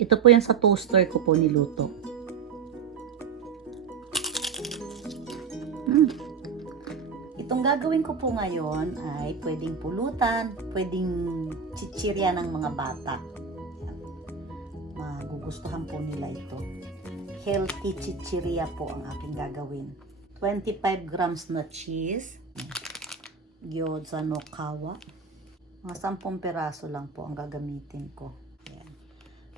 Ito po yan sa toaster ko po niluto. Itong gagawin ko po ngayon ay pwedeng pulutan, pwedeng chichirya ng mga bata. Yan. Magugustuhan po nila ito. Healthy chichirya po ang aking gagawin. 25 grams na cheese. Gyozawtapper. Mga 10 peraso lang po ang gagamitin ko. Yan.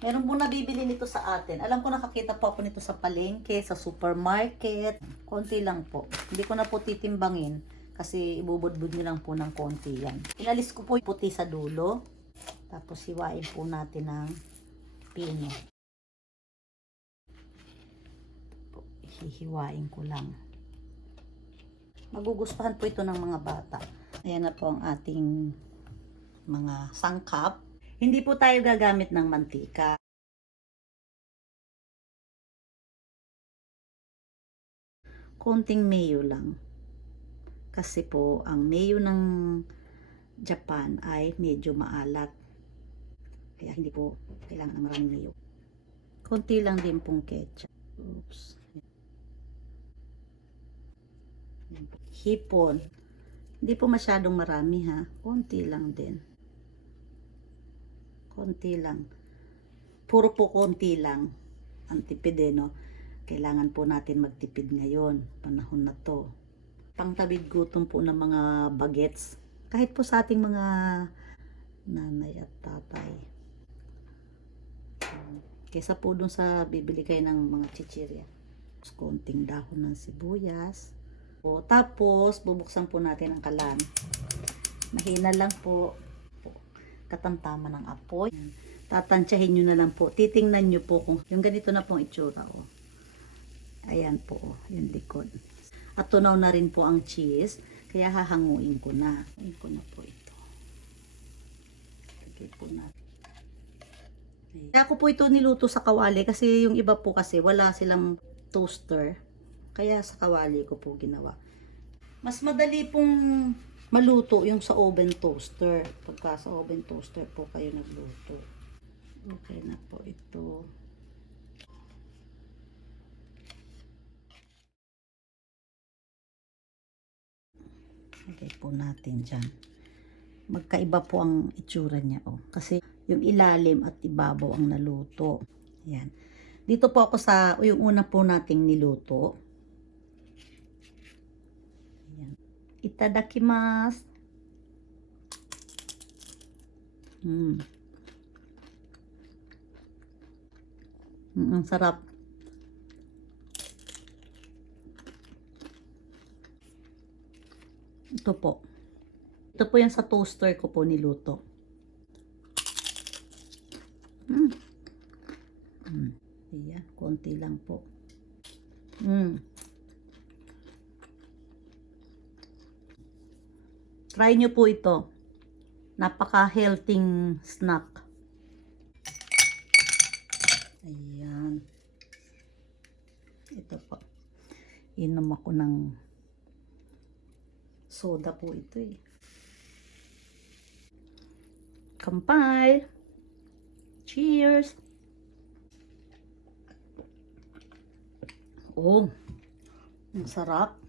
Meron po nabibili nito sa atin. Alam ko nakakita po ako nito sa palengke, sa supermarket. Konti lang po. Hindi ko na po titimbangin kasi ibubudbud nyo lang po ng konti yan. Inalis ko po yung puti sa dulo. Tapos hiwain po natin ng pino. Hihiwain ko lang. Magugustuhan po ito ng mga bata. Ayan na po ang ating mga sangkap. Hindi po tayo gagamit ng mantika. Konting mayo lang. Kasi po, ang mayo ng Japan ay medyo maalat. Kaya hindi po kailangan ng maraming mayo. Konti lang din pong ketchup. Oops. Hipon. Hindi po masyadong marami ha. Konti lang din. Konti lang. Puro po konti lang. Ang tipid no. Kailangan po natin magtipid ngayon. Panahon na to. Pangtabid gutom po ng mga bagets. Kahit po sa ating mga nanay at tatay. Kesa po dun sa bibili kayo ng mga chichirya. Konting dahon ng sibuyas. O, tapos, bubuksan po natin ang kalan. Mahina lang po. Katamtaman ng apoy. Tatansyahin nyo na lang po. Titingnan nyo po kung yung ganito na pong itsura. O. Ayan po, yung likod. At tunaw na rin po ang cheese. Kaya hahanguin ko na. Hahanguin ko na po ito. Lagay po natin. Kaya ako po ito niluto sa kawali. Kasi yung iba po kasi wala silang toaster. Kaya sa kawali ko po ginawa. Mas madali pong maluto yung sa oven toaster. Pagka sa oven toaster po kayo nagluto. Okay na po ito. Okay po natin dyan. Magkaiba po ang itsura niya. Oh. Kasi yung ilalim at ibabaw ang naluto. Yan. Dito po ako sa yung una po nating niluto. Itadakimasu. Ang sarap. Ito po. Ito po yan sa toaster ko po niluto. Ayan, konti lang po. Try nyo po ito. Napaka-healthy snack. Ayan. Ito po. Inom ako ng soda po ito eh. Kampay! Cheers! Oh, ang sarap.